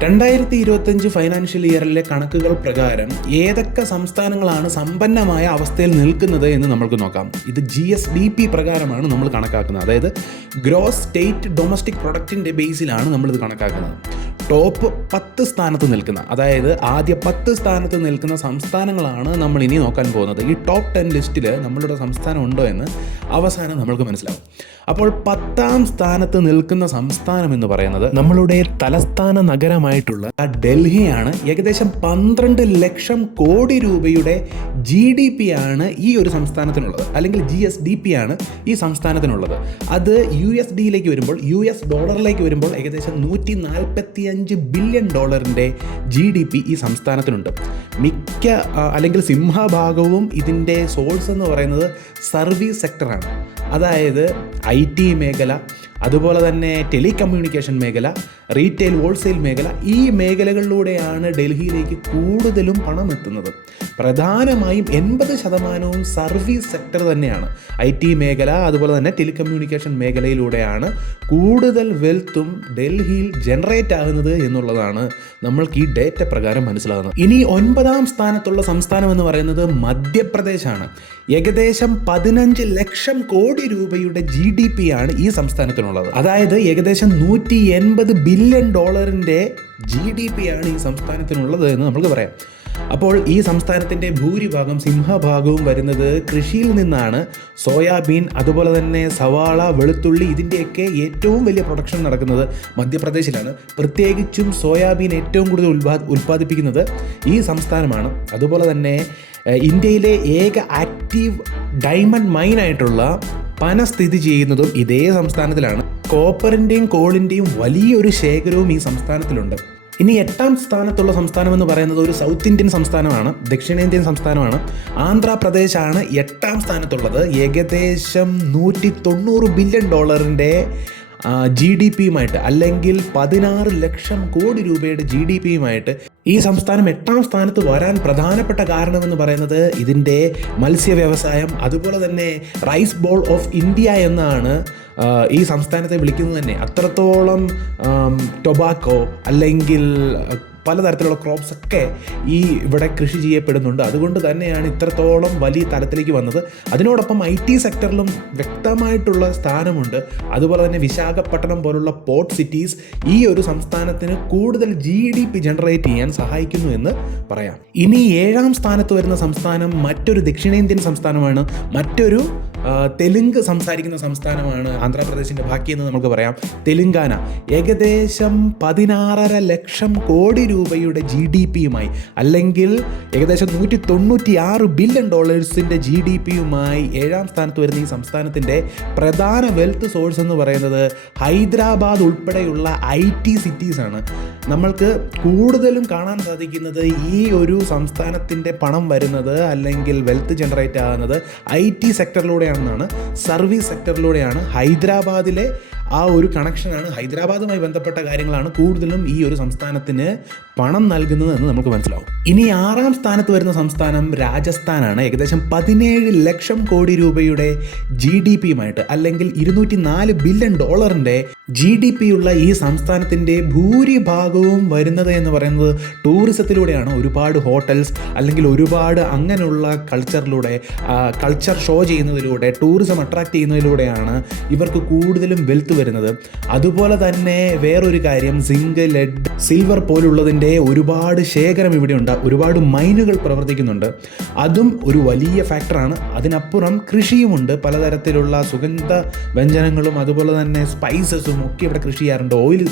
2025 financial ഇയറിലെ കണക്കുകൾ പ്രകാരം ഏതൊക്കെ സംസ്ഥാനങ്ങളാണ് സമ്പന്നമായ അവസ്ഥയിൽ നിൽക്കുന്നത് എന്ന് നമ്മൾക്ക് നോക്കാം. ഇത് GSDP പ്രകാരമാണ് നമ്മൾ കണക്കാക്കുന്നത്. അതായത് ഗ്രോസ് സ്റ്റേറ്റ് ഡൊമസ്റ്റിക് പ്രൊഡക്റ്റിൻ്റെ ബേസിലാണ് നമ്മളിത് കണക്കാക്കുന്നത്. ടോപ്പ് 10 സ്ഥാനത്ത് നിൽക്കുന്ന, അതായത് ആദ്യ 10 സ്ഥാനത്ത് നിൽക്കുന്ന സംസ്ഥാനങ്ങളാണ് നമ്മൾ ഇനി നോക്കാൻ പോകുന്നത്. ഈ ടോപ്പ് 10 ലിസ്റ്റിൽ നമ്മളുടെ സംസ്ഥാനം ഉണ്ടോ എന്ന് അവസാനം നമ്മൾക്ക് മനസ്സിലാവും. അപ്പോൾ 10ാം സ്ഥാനത്ത് നിൽക്കുന്ന സംസ്ഥാനം എന്ന് പറയുന്നത് നമ്മളുടെ തലസ്ഥാന നഗരമായിട്ടുള്ള ഡൽഹിയാണ്. ഏകദേശം 12 ലക്ഷം കോടി രൂപയുടെ GDP ആണ് ഈ ഒരു സംസ്ഥാനത്തിനുള്ളത്, അല്ലെങ്കിൽ GSDP ആണ് ഈ സംസ്ഥാനത്തിനുള്ളത്. അത് USDയിലേക്ക് വരുമ്പോൾ, US ഡോളറിലേക്ക് വരുമ്പോൾ ഏകദേശം $145 ബില്യൺ GDP ഈ സംസ്ഥാനത്തിനുണ്ട്. മിക്ക അല്ലെങ്കിൽ സിംഹഭാഗവും ഇതിൻ്റെ സോഴ്സ് എന്ന് പറയുന്നത് സർവീസ് സെക്ടറാണ്. അതായത് IT മേഖല, അതുപോലെ തന്നെ ടെലികമ്മ്യൂണിക്കേഷൻ മേഖല, റീറ്റെയിൽ ഹോൾസെയിൽ മേഖല, ഈ മേഖലകളിലൂടെയാണ് ഡൽഹിയിലേക്ക് കൂടുതലും പണം എത്തുന്നത്. പ്രധാനമായും 80% സർവീസ് സെക്ടർ തന്നെയാണ്. IT മേഖല, അതുപോലെ തന്നെ ടെലികമ്മ്യൂണിക്കേഷൻ മേഖലയിലൂടെയാണ് കൂടുതൽ വെൽത്തും ഡൽഹിയിൽ ജനറേറ്റ് ആകുന്നത് എന്നുള്ളതാണ് നമ്മൾക്ക് ഈ ഡേറ്റ പ്രകാരം മനസ്സിലാകുന്നത്. ഇനി 9ാം സ്ഥാനത്തുള്ള സംസ്ഥാനം എന്ന് പറയുന്നത് മധ്യപ്രദേശാണ്. ഏകദേശം 15 ലക്ഷം കോടി രൂപയുടെ GDP ആണ് ഈ സംസ്ഥാനത്തിനുള്ളത്. അതായത് ഏകദേശം $180 ബില്യൺ GDP ആണ് ഈ സംസ്ഥാനത്തിനുള്ളത് എന്ന് നമുക്ക് പറയാം. അപ്പോൾ ഈ സംസ്ഥാനത്തിൻ്റെ ഭൂരിഭാഗം, സിംഹഭാഗവും വരുന്നത് കൃഷിയിൽ നിന്നാണ്. സോയാബീൻ, അതുപോലെ തന്നെ സവാള, വെളുത്തുള്ളി, ഇതിൻ്റെയൊക്കെ ഏറ്റവും വലിയ പ്രൊഡക്ഷൻ നടക്കുന്നത് മധ്യപ്രദേശിലാണ്. പ്രത്യേകിച്ചും സോയാബീൻ ഏറ്റവും കൂടുതൽ ഉൽപ്പാദിപ്പിക്കുന്നത് ഈ സംസ്ഥാനമാണ്. അതുപോലെ തന്നെ ഇന്ത്യയിലെ ഏക ആക്റ്റീവ് ഡയമണ്ട് മൈനായിട്ടുള്ള പന സ്ഥിതി ചെയ്യുന്നതും ഇതേ സംസ്ഥാനത്തിലാണ്. കോപ്പറിൻ്റെയും കോളിൻ്റെയും വലിയൊരു ശേഖരവും ഈ സംസ്ഥാനത്തിലുണ്ട്. ഇനി 8ാം സ്ഥാനത്തുള്ള സംസ്ഥാനം എന്ന് പറയുന്നത് ഒരു സൗത്ത് ഇന്ത്യൻ സംസ്ഥാനമാണ്, ദക്ഷിണേന്ത്യൻ സംസ്ഥാനമാണ്. ആന്ധ്രാപ്രദേശാണ് 8ാം സ്ഥാനത്തുള്ളത്. ഏകദേശം $190 ബില്യൺ GDP-യുമായിട്ട്, അല്ലെങ്കിൽ 16 ലക്ഷം കോടി രൂപയുടെ GDP-യുമായിട്ട് ഈ സംസ്ഥാനം 8ാം സ്ഥാനത്ത് വരാൻ പ്രധാനപ്പെട്ട കാരണമെന്ന് പറയുന്നത് ഇതിൻ്റെ മത്സ്യ വ്യവസായം, അതുപോലെ തന്നെ റൈസ് ബോൾ ഓഫ് ഇന്ത്യ എന്നാണ് ഈ സംസ്ഥാനത്തെ വിളിക്കുന്നത് തന്നെ. അത്രത്തോളം ടൊബാക്കോ അല്ലെങ്കിൽ പലതരത്തിലുള്ള ക്രോപ്സ് ഒക്കെ ഇവിടെ കൃഷി ചെയ്യപ്പെടുന്നുണ്ട്. അതുകൊണ്ട് തന്നെയാണ് ഇത്രത്തോളം വലിയ തലത്തിലേക്ക് വന്നത്. അതിനോടൊപ്പം IT സെക്ടറിലും വ്യക്തമായിട്ടുള്ള സ്ഥാനമുണ്ട്. അതുപോലെ തന്നെ വിശാഖപട്ടണം പോലുള്ള പോർട്ട് സിറ്റീസ് ഈ ഒരു സംസ്ഥാനത്തിന് കൂടുതൽ GDP ജനറേറ്റ് ചെയ്യാൻ സഹായിക്കുന്നു എന്ന് പറയാം. ഇനി 7ാം സ്ഥാനത്ത് വരുന്ന സംസ്ഥാനം മറ്റൊരു ദക്ഷിണേന്ത്യൻ സംസ്ഥാനമാണ്, മറ്റൊരു തെലുങ്ക് സംസാരിക്കുന്ന സംസ്ഥാനമാണ്. ആന്ധ്രാപ്രദേശിൻ്റെ ബാക്കിയെന്ന് നമുക്ക് പറയാം, തെലുങ്കാന. ഏകദേശം 16.5 ലക്ഷം കോടി രൂപയുടെ GDP-യുമായി, അല്ലെങ്കിൽ ഏകദേശം $196 ബില്യൺ GDP-യുമായി 7ാം സ്ഥാനത്ത് വരുന്ന ഈ സംസ്ഥാനത്തിൻ്റെ പ്രധാന വെൽത്ത് സോഴ്സ് എന്ന് പറയുന്നത് ഹൈദരാബാദ് ഉൾപ്പെടെയുള്ള IT സിറ്റീസാണ്. നമ്മൾക്ക് കൂടുതലും കാണാൻ സാധിക്കുന്നത് ഈ ഒരു സംസ്ഥാനത്തിൻ്റെ പണം വരുന്നത്, അല്ലെങ്കിൽ വെൽത്ത് ജനറേറ്റ് ആകുന്നത് IT സെക്ടറിലൂടെയാണ്, സർവീസ് സെക്ടറിലൂടെയാണ്. ഹൈദരാബാദിലെ ആ ഒരു കണക്ഷനാണ്, ഹൈദരാബാദുമായി ബന്ധപ്പെട്ട കാര്യങ്ങളാണ് കൂടുതലും ഈ ഒരു സംസ്ഥാനത്തിന് പണം നൽകുന്നത് എന്ന് നമുക്ക് മനസ്സിലാവും. ഇനി 6ാം സ്ഥാനത്ത് വരുന്ന സംസ്ഥാനം രാജസ്ഥാനാണ്. ഏകദേശം 17 ലക്ഷം കോടി രൂപയുടെ GDP-യുമായിട്ട്, അല്ലെങ്കിൽ $204 ബില്യൺ GDP-യുള്ള ഈ സംസ്ഥാനത്തിൻ്റെ ഭൂരിഭാഗവും വരുന്നത് എന്ന് പറയുന്നത് ടൂറിസത്തിലൂടെയാണ്. ഒരുപാട് ഹോട്ടൽസ്, അല്ലെങ്കിൽ ഒരുപാട് അങ്ങനെയുള്ള കൾച്ചർ ഷോ ചെയ്യുന്നതിലൂടെ, ടൂറിസം അട്രാക്ട് ചെയ്യുന്നതിലൂടെയാണ് ഇവർക്ക് കൂടുതലും വെൽത്ത് വരുന്നത്. അതുപോലെ തന്നെ വേറൊരു കാര്യം, സിങ്ക്, ലെഡ്, സിൽവർ പോലുള്ളതിൻ്റെ ഒരുപാട് ശേഖരം ഇവിടെയുണ്ട്. ഒരുപാട് മൈനുകൾ പ്രവർത്തിക്കുന്നുണ്ട്. അതും ഒരു വലിയ ഫാക്ടറാണ്. അതിനപ്പുറം കൃഷിയുമുണ്ട്. പലതരത്തിലുള്ള സുഗന്ധ വ്യഞ്ജനങ്ങളും അതുപോലെ തന്നെ സ്പൈസസും ഒക്കെ ഇവിടെ കൃഷി ചെയ്യാറുണ്ട്. ഓയിൽ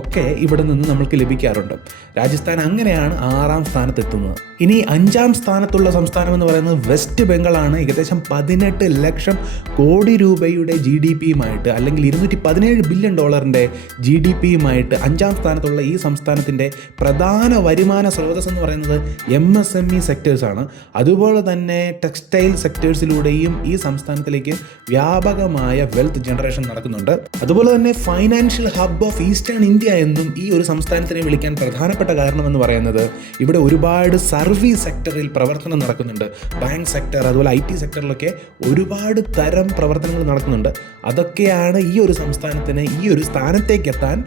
ഒക്കെ ഇവിടെ നിന്ന് നമ്മൾക്ക് ലഭിക്കാറുണ്ട്. രാജസ്ഥാൻ അങ്ങനെയാണ് 6ാം സ്ഥാനത്തെത്തുന്നത്. ഇനി 5ാം സ്ഥാനത്തുള്ള സംസ്ഥാനം എന്ന് പറയുന്നത് വെസ്റ്റ് ബംഗാളാണ്. ഏകദേശം 18 ലക്ഷം കോടി രൂപയുടെ GDP-യുമായിട്ട്, അല്ലെങ്കിൽ $217 ബില്യൺ GDP-യുമായിട്ട് 5ാം സ്ഥാനത്തുള്ള ഈ സംസ്ഥാനത്തിൻ്റെ പ്രധാന വരുമാന സ്രോതസ് എന്ന് പറയുന്നത് MSME സെക്ടേഴ്സാണ്. അതുപോലെ തന്നെ ടെക്സ്റ്റൈൽ സെക്ടേഴ്സിലൂടെയും ഈ സംസ്ഥാനത്തിലേക്ക് വ്യാപകമായ വെൽത്ത് ജനറേഷൻ നടക്കുന്നുണ്ട്. അതുപോലെ തന്നെ financial hub of eastern India എന്നും ഈ ഒരു സംസ്ഥാനത്തിനെ വിളിക്കാൻ പ്രധാനപ്പെട്ട കാരണമെന്ന് പറയുന്നത് ഇവിടെ ഒരുപാട് സർവീസ് സെക്ടറിൽ പ്രവർത്തനം നടക്കുന്നുണ്ട്. ബാങ്ക് സെക്ടർ, അതുപോലെ IT സെക്ടറിലൊക്കെ ഒരുപാട് തരം പ്രവർത്തനങ്ങൾ നടക്കുന്നുണ്ട്. അതൊക്കെയാണ് ഈ ഒരു സംസ്ഥാനത്തിന് ഈ ഒരു സ്ഥാനത്തേക്ക് എത്താൻ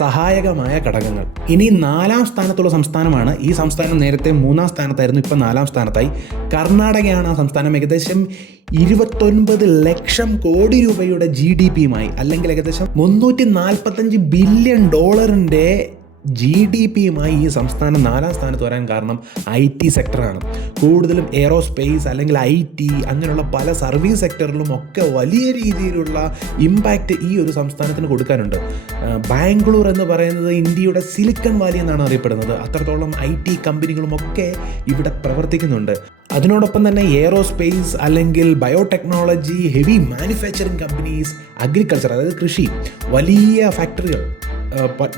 സഹായകമായ ഘടകങ്ങൾ. ഇനി 4ാം സ്ഥാനത്തുള്ള സംസ്ഥാനമാണ്. ഈ സംസ്ഥാനം നേരത്തെ 3ാം സ്ഥാനത്തായിരുന്നു, ഇപ്പം 4ാം സ്ഥാനത്തായി. കർണാടകയാണ് ആ സംസ്ഥാനം. ഏകദേശം 29 ലക്ഷം കോടി രൂപയുടെ GDPയുമായി, അല്ലെങ്കിൽ ഏകദേശം $345 ബില്യൺ GDPയുമായി ഈ സംസ്ഥാനം 4ാം സ്ഥാനത്ത് വരാൻ കാരണം IT സെക്ടറാണ്. കൂടുതലും എയറോസ്പേസ് അല്ലെങ്കിൽ IT അങ്ങനെയുള്ള പല സർവീസ് സെക്ടറിലും ഒക്കെ വലിയ രീതിയിലുള്ള ഇമ്പാക്റ്റ് ഈ ഒരു സംസ്ഥാനത്തിന് കൊടുക്കാനുണ്ട്. ബാംഗ്ലൂർ എന്ന് പറയുന്നത് ഇന്ത്യയുടെ സിലിക്കൺ വാലി എന്നാണ് അറിയപ്പെടുന്നത്. അത്രത്തോളം IT കമ്പനികളുമൊക്കെ ഇവിടെ പ്രവർത്തിക്കുന്നുണ്ട്. അതിനോടൊപ്പം തന്നെ എയറോസ്പേസ് അല്ലെങ്കിൽ biotechnology, heavy manufacturing companies, agriculture അതായത് കൃഷി, വലിയ ഫാക്ടറികൾ,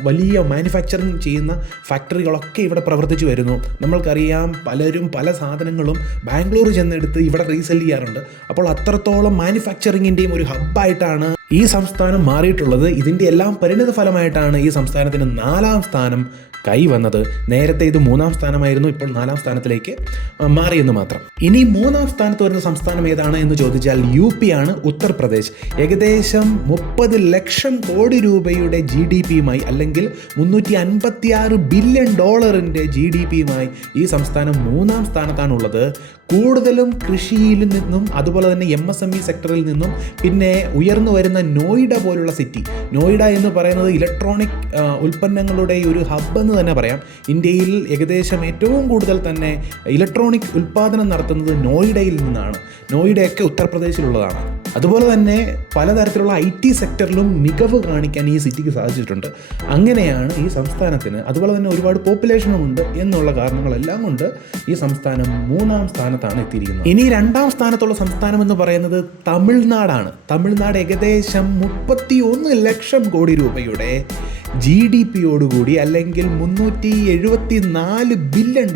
വലിയ മാനുഫാക്ചറിങ് ചെയ്യുന്ന ഫാക്ടറികളൊക്കെ ഇവിടെ പ്രവർത്തിച്ചു വരുന്നു. നമ്മൾക്കറിയാം, പലരും പല സാധനങ്ങളും ബാംഗ്ലൂർ ചെന്നെടുത്ത് ഇവിടെ റീസെൽ ചെയ്യാറുണ്ട്. അപ്പോൾ അത്രത്തോളം മാനുഫാക്ചറിങ്ങിൻ്റെയും ഒരു ഹബ്ബായിട്ടാണ് ഈ സംസ്ഥാനം മാറിയിട്ടുള്ളത്. ഇതിൻ്റെ എല്ലാം പരിണിത ഫലമായിട്ടാണ് ഈ സംസ്ഥാനത്തിന് 4ാം സ്ഥാനം കൈവന്നത്. നേരത്തെ ഇത് 3ാം സ്ഥാനമായിരുന്നു, ഇപ്പോൾ 4ാം സ്ഥാനത്തിലേക്ക് മാറിയെന്ന് മാത്രം. ഇനി 3ാം സ്ഥാനത്ത് വരുന്ന സംസ്ഥാനം ഏതാണ് എന്ന് ചോദിച്ചാൽ UP ആണ്, ഉത്തർപ്രദേശ്. ഏകദേശം 30 ലക്ഷം കോടി രൂപയുടെ GDPയുമായി, അല്ലെങ്കിൽ $356 ബില്യൺ GDPയുമായി ഈ സംസ്ഥാനം 3ാം സ്ഥാനത്താണുള്ളത്. കൂടുതലും കൃഷിയിൽ നിന്നും അതുപോലെ തന്നെ MSME സെക്ടറിൽ നിന്നും, പിന്നെ ഉയർന്നു വരുന്ന നോയിഡ പോലുള്ള സിറ്റി. നോയിഡ എന്ന് പറയുന്നത് ഇലക്ട്രോണിക് ഉൽപ്പന്നങ്ങളുടെ ഒരു ഹബ്ബ് എന്ന് തന്നെ പറയാം. ഇന്ത്യയിൽ ഏകദേശം ഏറ്റവും കൂടുതൽ തന്നെ ഇലക്ട്രോണിക് ഉൽപ്പാദനം നടത്തുന്നത് നോയിഡയിൽ നിന്നാണ്. നോയിഡയൊക്കെ ഉത്തർപ്രദേശിലുള്ളതാണ്. അതുപോലെ തന്നെ പലതരത്തിലുള്ള IT സെക്ടറിലും മികവ് കാണിക്കാൻ ഈ സിറ്റിക്ക് സാധിച്ചിട്ടുണ്ട്. അങ്ങനെയാണ് ഈ സംസ്ഥാനത്തിന്, അതുപോലെ തന്നെ ഒരുപാട് പോപ്പുലേഷനുമുണ്ട് എന്നുള്ള കാരണങ്ങളെല്ലാം കൊണ്ട് ഈ സംസ്ഥാനം 3ാം സ്ഥാനത്താണ് എത്തിയിരിക്കുന്നത്. ഇനി 2ാം സ്ഥാനത്തുള്ള സംസ്ഥാനം എന്ന് പറയുന്നത് തമിഴ്നാടാണ്. തമിഴ്നാട് ഏകദേശം 31 ലക്ഷം കോടി രൂപയുടെ GDPയോടുകൂടി, അല്ലെങ്കിൽ $374 ബില്യൺ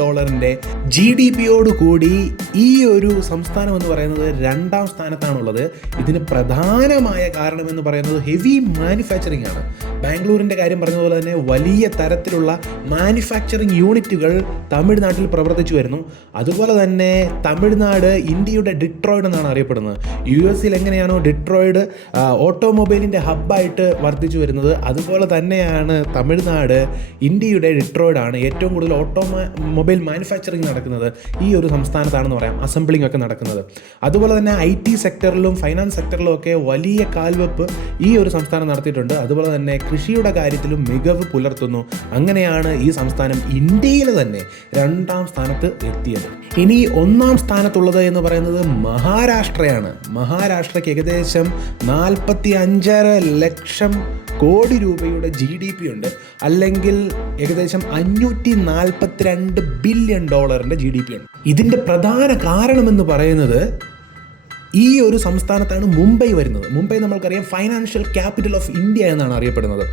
GDPയോടുകൂടി ഈ ഒരു സംസ്ഥാനം എന്ന് പറയുന്നത് 2ാം സ്ഥാനത്താണുള്ളത്. ഇതിന് പ്രധാനമായ കാരണം എന്ന് പറയുന്നത് ഹെവി മാനുഫാക്ചറിങ് ആണ്. ബാംഗ്ലൂരിൻ്റെ കാര്യം പറഞ്ഞതുപോലെ തന്നെ വലിയ തരത്തിലുള്ള മാനുഫാക്ചറിങ് യൂണിറ്റുകൾ തമിഴ്നാട്ടിൽ പ്രവർത്തിച്ചു വരുന്നു. അതുപോലെ തന്നെ തമിഴ്നാട് ഇന്ത്യയുടെ ഡിട്രോയിഡ് എന്നാണ് അറിയപ്പെടുന്നത്. US എങ്ങനെയാണോ ഡിട്രോയിഡ് ഓട്ടോമൊബൈലിൻ്റെ ഹബ്ബായിട്ട് വർദ്ധിച്ചു വരുന്നത്, അതുപോലെ തന്നെയാണ് തമിഴ്നാട് ഇന്ത്യയുടെ ഡിട്രോയിഡാണ്. ഏറ്റവും കൂടുതൽ ഓട്ടോമൊബൈൽ മാനുഫാക്ചറിങ് നടക്കുന്നത് ഈ ഒരു സംസ്ഥാനത്താണെന്ന് പറയാം, അസംബ്ലിംഗ് ഒക്കെ നടക്കുന്നത്. അതുപോലെ തന്നെ IT സെക്ടറിലും ഫൈനാൻസ് സെക്ടറിലും ഒക്കെ വലിയ കാൽവെപ്പ് ഈ ഒരു സംസ്ഥാനം നടത്തിയിട്ടുണ്ട്. അതുപോലെ തന്നെ കൃഷിയുടെ കാര്യത്തിലും മികവ് പുലർത്തുന്നു. അങ്ങനെയാണ് ഈ സംസ്ഥാനം ഇന്ത്യയിൽ തന്നെ 2ാം സ്ഥാനത്ത് എത്തിയത്. ഇനി 1ാം സ്ഥാനത്തുള്ളത് എന്ന് പറയുന്നത് മഹാരാഷ്ട്രയാണ്. മഹാരാഷ്ട്രയ്ക്ക് ഏകദേശം 45 ലക്ഷം കോടി രൂപയുടെ GDP ഉണ്ട്, അല്ലെങ്കിൽ ഏകദേശം $542 ബില്യൺ GDP ഉണ്ട്. ഇതിൻ്റെ പ്രധാന കാരണമെന്ന് പറയുന്നത് ഈ ഒരു സംസ്ഥാനത്താണ് മുംബൈ വരുന്നത്. മുംബൈ നമ്മൾക്കറിയാം ഫൈനാൻഷ്യൽ ക്യാപിറ്റൽ ഓഫ് ഇന്ത്യ എന്നാണ് അറിയപ്പെടുന്നത്.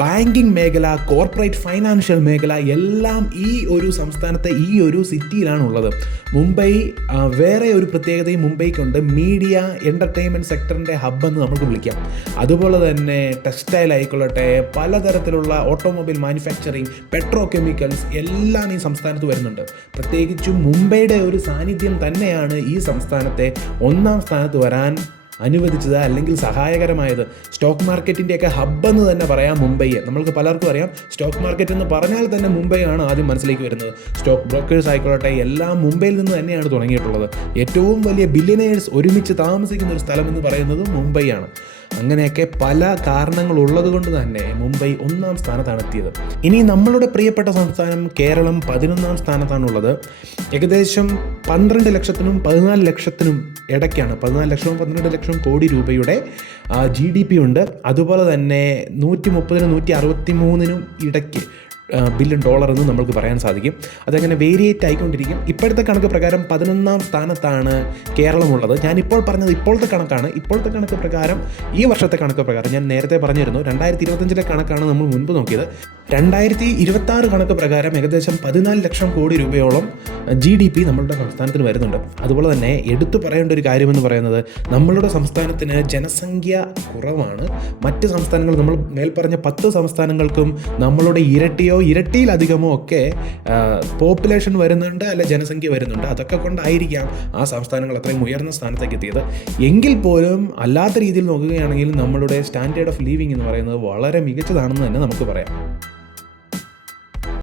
ബാങ്കിങ് മേഖല, കോർപ്പറേറ്റ് ഫൈനാൻഷ്യൽ മേഖല എല്ലാം ഈ ഒരു സംസ്ഥാനത്തെ ഈ ഒരു സിറ്റിയിലാണുള്ളത്. മുംബൈ വേറെ ഒരു പ്രത്യേകതയും മുംബൈക്കുണ്ട്. മീഡിയ, എൻ്റർടൈൻമെൻറ്റ് സെക്ടറിൻ്റെ ഹബ്ബെന്ന് നമുക്ക് വിളിക്കാം. അതുപോലെ തന്നെ ടെക്സ്റ്റൈൽ ആയിക്കൊള്ളട്ടെ, പലതരത്തിലുള്ള ഓട്ടോമൊബൈൽ മാനുഫാക്ചറിങ്, പെട്രോ കെമിക്കൽസ് എല്ലാം ഈ സംസ്ഥാനത്ത് വരുന്നുണ്ട്. പ്രത്യേകിച്ചും മുംബൈയുടെ ഒരു സാന്നിധ്യം തന്നെയാണ് ഈ സംസ്ഥാനത്തെ 1ാം സ്ഥാനത്ത് വരാൻ അനുവദിച്ചത്, അല്ലെങ്കിൽ സഹായകരമായത്. സ്റ്റോക്ക് മാർക്കറ്റിൻ്റെയൊക്കെ ഹബ്ബെന്ന് തന്നെ പറയാം മുംബൈയെ. നമ്മൾക്ക് പലർക്കും അറിയാം, സ്റ്റോക്ക് മാർക്കറ്റ് എന്ന് പറഞ്ഞാൽ തന്നെ മുംബൈ ആണ് ആദ്യം മനസ്സിലേക്ക് വരുന്നത്. സ്റ്റോക്ക് ബ്രോക്കേഴ്സ് ആയിക്കോട്ടെ എല്ലാം മുംബൈയിൽ നിന്ന് തന്നെയാണ് തുടങ്ങിയിട്ടുള്ളത്. ഏറ്റവും വലിയ ബില്യനേഴ്സ് ഒരുമിച്ച് താമസിക്കുന്ന ഒരു സ്ഥലം എന്ന് പറയുന്നത് മുംബൈയാണ്. അങ്ങനെയൊക്കെ പല കാരണങ്ങളുള്ളത് കൊണ്ട് തന്നെ മുംബൈ 1ാം സ്ഥാനത്താണ് എത്തിയത്. ഇനി നമ്മളുടെ പ്രിയപ്പെട്ട സംസ്ഥാനം കേരളം 11ാം സ്ഥാനത്താണുള്ളത്. ഏകദേശം 12 ലക്ഷത്തിനും 14 ലക്ഷത്തിനും ഇടയ്ക്കാണ്. 14 ലക്ഷവും 12 ലക്ഷം കോടി രൂപയുടെ GDP ഉണ്ട്. അതുപോലെ തന്നെ 130-163 ഇടയ്ക്ക് ബില്യൺ ഡോളർ എന്ന് നമുക്ക് പറയാൻ സാധിക്കും. അതങ്ങനെ വേരിയേറ്റ് ആയിക്കൊണ്ടിരിക്കും. ഇപ്പോഴത്തെ കണക്ക് പ്രകാരം 11ാം സ്ഥാനത്താണ് കേരളമുള്ളത്. ഞാനിപ്പോൾ പറഞ്ഞത് ഇപ്പോഴത്തെ കണക്കാണ്. ഇപ്പോഴത്തെ കണക്ക് പ്രകാരം, ഈ വർഷത്തെ കണക്ക് പ്രകാരം, ഞാൻ നേരത്തെ പറഞ്ഞിരുന്നു 2025 കണക്കാണ് നമ്മൾ മുൻപ് നോക്കിയത്. 2026 കണക്ക് പ്രകാരം ഏകദേശം 14 ലക്ഷം കോടി രൂപയോളം GDP നമ്മളുടെ സംസ്ഥാനത്തിന് വരുന്നുണ്ട്. അതുപോലെ തന്നെ എടുത്തു പറയേണ്ട ഒരു കാര്യമെന്ന് പറയുന്നത്, നമ്മളുടെ സംസ്ഥാനത്തിന് ജനസംഖ്യ കുറവാണ്. മറ്റ് സംസ്ഥാനങ്ങൾ, നമ്മൾ മേൽപ്പറഞ്ഞ 10 സംസ്ഥാനങ്ങൾക്കും നമ്മളുടെ ഇരട്ടിയിലധികമോ ഒക്കെ പോപ്പുലേഷൻ വരുന്നുണ്ട്, അല്ലെ ജനസംഖ്യ വരുന്നുണ്ട്. അതൊക്കെ കൊണ്ടായിരിക്കാം ആ സംസ്ഥാനങ്ങൾ അത്രയും ഉയർന്ന സ്ഥാനത്തേക്ക് എത്തിയത്. എങ്കിൽ പോലും അല്ലാത്ത രീതിയിൽ നോക്കുകയാണെങ്കിൽ നമ്മളുടെ സ്റ്റാൻഡേർഡ് ഓഫ് ലിവിങ് എന്ന് പറയുന്നത് വളരെ മികച്ചതാണെന്ന് തന്നെ നമുക്ക് പറയാം.